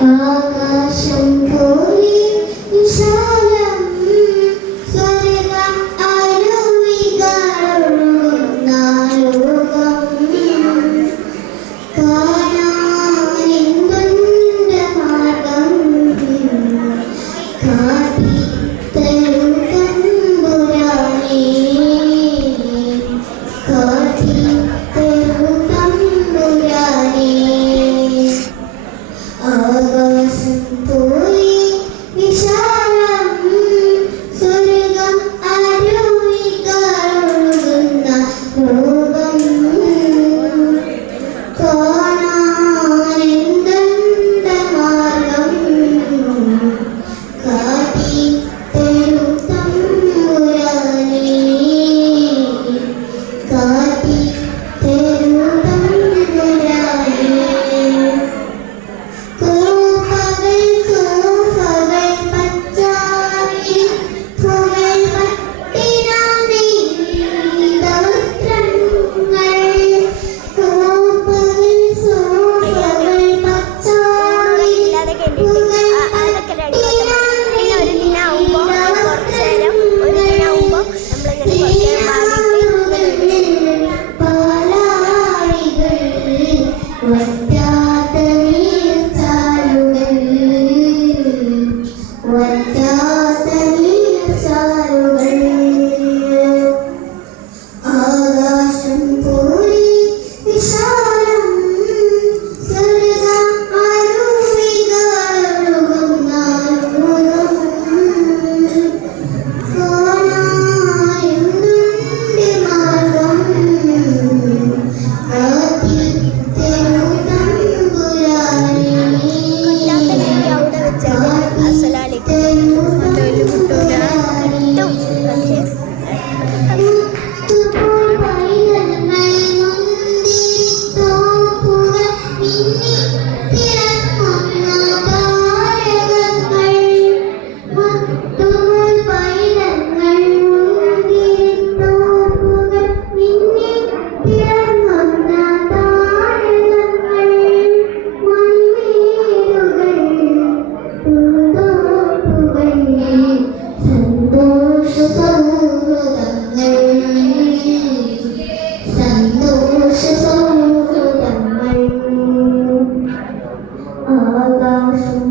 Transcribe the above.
嗯。কিন্তু Thank you.